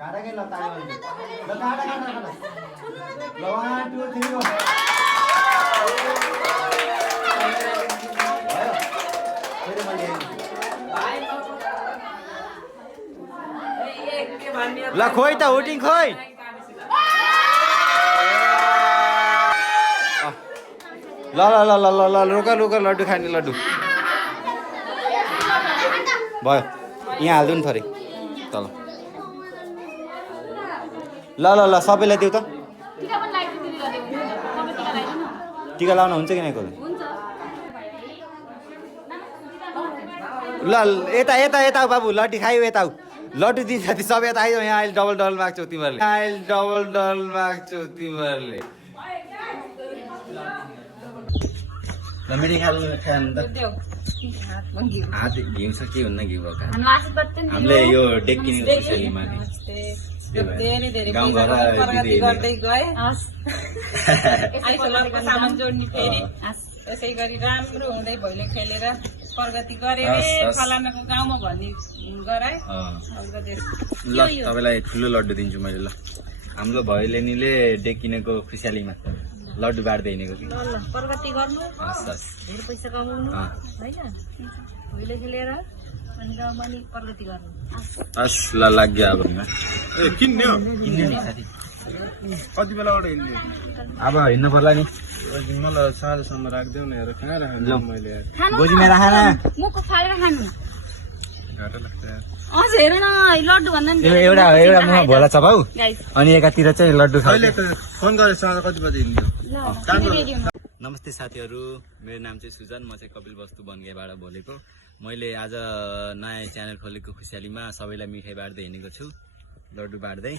काटा के लता है ल काटा काटा काटा ल 1 2 3 गो फेरि मैले ल खोइ त हुटिङ खोइ ल ल ल ल ल रुक रुक लड्डु खाने लड्डु भयो यहाँ हाल्दु नि थोरै तल ल ल ल सबैलाई दिउ त टिका लाउन हुन्छ कि नै कोले ल यता यता यता बाबु लड्डी खायो यता लड्डु दिन्छ ती सबै यता आइज यहाँ अहिले डबल डबल माग्छौ तिमीहरूले अहिले डबल डबल माग्छौ तिमीहरूले ल मिठी खान त हात घिउ छ के हुन्न घिउ हामीले यो डेक किनेको खुसीयालीमा गाउँघर गर्दै गए आइसोलरको सामान जोड्ने फेरि यसै गरी राम्रो हुँदै भैलो खेलेर प्रगति गरे फलानाको गाउँमा भन्ने गराए ल तपाईँलाई ठुलो लड्डु दिन्छु मैले ल हाम्रो भैलेनीले डेक किनेको खुसीयालीमा लड्डु बाँड्दै हिँडेको कि ल प्रगति गर्नु धेरै पैसा कमाउनु होइन भैलो खेलेर अनि गाउँमा नि प्रगति गर्नु हस् ल लाग्यो अब किन्ने हो किन्ने नि साथी कति बेलाबाट हिँड्ने अब हिँड्नु पर्ला नि मलाई साँझसम्म राख्देऊ न हेर कहाँ राखेँ मैले गोजीमा राख न मुखको फालेर खानु घाटा लाग्छ यार अझ हेर न लड्डु भन्दा नि एउटा एउटा मुखमा भोला छ भाउ अनि एकातिर चाहिँ लड्डु खाऊ अहिले फोन गरेँ साँझ कति बजी हिँड्ने नमस्ते साथीहरू मेरो नाम चाहिँ सुजन म चाहिँ कपिल वस्तु बनगाईबाट बोलेको मैले आज नयाँ च्यानल खोलेको खुसीयालीमा सबैलाई मिठाई बाँड्दै हिँडेको छु लड्डु बाँड्दै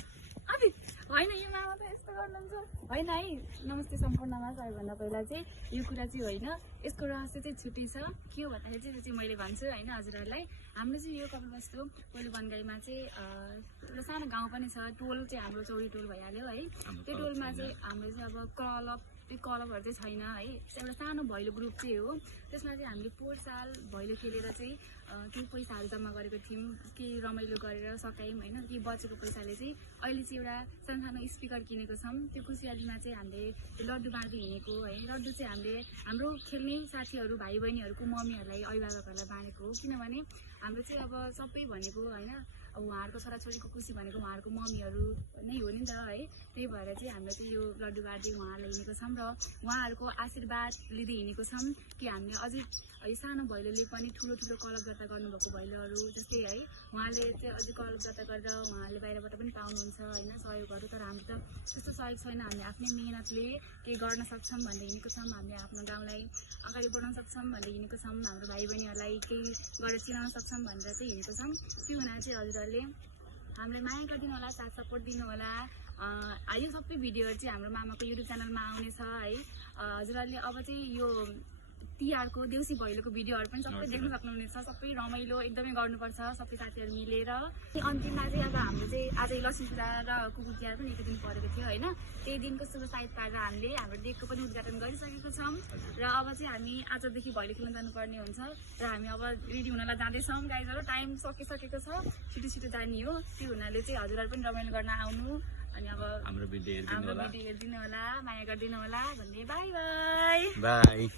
होइन यो मामा त यस्तो गर्नुहुन्छ होइन है नमस्ते सम्पूर्णमा सबैभन्दा पहिला चाहिँ यो कुरा चाहिँ होइन यसको रहस्य चाहिँ छुट्टै छ के हो भन्दाखेरि चाहिँ त्यो चाहिँ मैले भन्छु होइन हजुरहरूलाई हाम्रो चाहिँ यो कपिल वस्तु पहिलो बनगाईमा चाहिँ एउटा सानो गाउँ पनि छ टोल चाहिँ हाम्रो चौरी टोल भइहाल्यो है त्यो टोलमा चाहिँ हाम्रो चाहिँ अब क्लब त्यो क्लबहरू चाहिँ छैन है एउटा सानो भैलो ग्रुप चाहिँ हो त्यसमा चाहिँ हामीले पोहोर साल भैलो खेलेर चाहिँ केही पैसाहरू जम्मा गरेको थियौँ केही रमाइलो गरेर सकायौँ होइन केही बचेको पैसाले चाहिँ अहिले चाहिँ एउटा सानो स्पिकर किनेको छौँ त्यो खुसीयालीमा चाहिँ हामीले लड्डु बाँड्दै हिँडेको है लड्डु चाहिँ हामीले हाम्रो खेल्ने साथीहरू भाइ बहिनीहरूको मम्मीहरूलाई अभिभावकहरूलाई बाँडेको हो किनभने हाम्रो चाहिँ अब सबै भनेको होइन अब उहाँहरूको छोराछोरीको खुसी भनेको उहाँहरूको मम्मीहरू नै हो नि त है त्यही भएर चाहिँ हामीले चाहिँ यो लड्डु बाँड्दै उहाँहरूलाई हिँडेको छौँ र उहाँहरूको आशीर्वाद लिँदै हिँडेको छौँ कि हामीले अझै यो सानो भैलोले पनि ठुलो ठुलो कलक दर्ता गर्नुभएको भैलोहरू जस्तै है उहाँले चाहिँ अझै कलक दर्ता गरेर उहाँले बाहिरबाट पनि पाउनुहुन्छ होइन सहयोगहरू तर हाम्रो त त्यस्तो सहयोग छैन हामीले आफ्नै मेहनतले केही गर्न सक्छौँ भन्दै हिँडेको छौँ हामीले आफ्नो गाउँलाई अगाडि बढाउन सक्छौँ भन्दै हिँडेको छौँ हाम्रो भाइ बहिनीहरूलाई केही गरेर चिनाउन सक्छौँ भनेर चाहिँ हिँडेको छौँ त्यो हुनाले चाहिँ हजुरहरूले हाम्रो माया गरिदिनु होला साथ सपोर्ट दिनु होला यो सबै भिडियोहरू चाहिँ हाम्रो मामाको युट्युब च्यानलमा आउनेछ है हजुरहरूले अब चाहिँ यो तिहारको देउसी भैलोको भिडियोहरू पनि सबै देख्न सक्नुहुनेछ सबै रमाइलो एकदमै गर्नुपर्छ सबै साथीहरू मिलेर अन्तिममा चाहिँ अब हाम्रो चाहिँ आज लक्ष्मीपूजा र कुकुर तिहार पनि एक दिन परेको थियो होइन त्यही दिनको शुभ साइत पारेर हामीले हाम्रो डेकको पनि उद्घाटन गरिसकेको छौँ र अब चाहिँ हामी आजदेखि भैलो खेल्न जानुपर्ने हुन्छ र हामी अब रेडी हुनलाई जाँदैछौँ गाइजहरू टाइम सकिसकेको छ छिटो छिटो जाने हो त्यो हुनाले चाहिँ हजुरहरू पनि रमाइलो गर्न आउनु अनि अब हाम्रो भिडियो हेरिदिनु होला माया गरिदिनु होला भन्ने बाई बाई बाई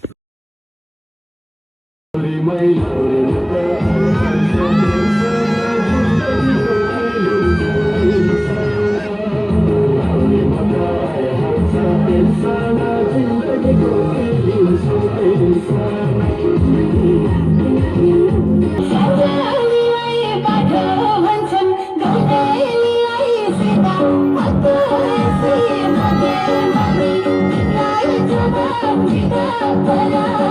Bye.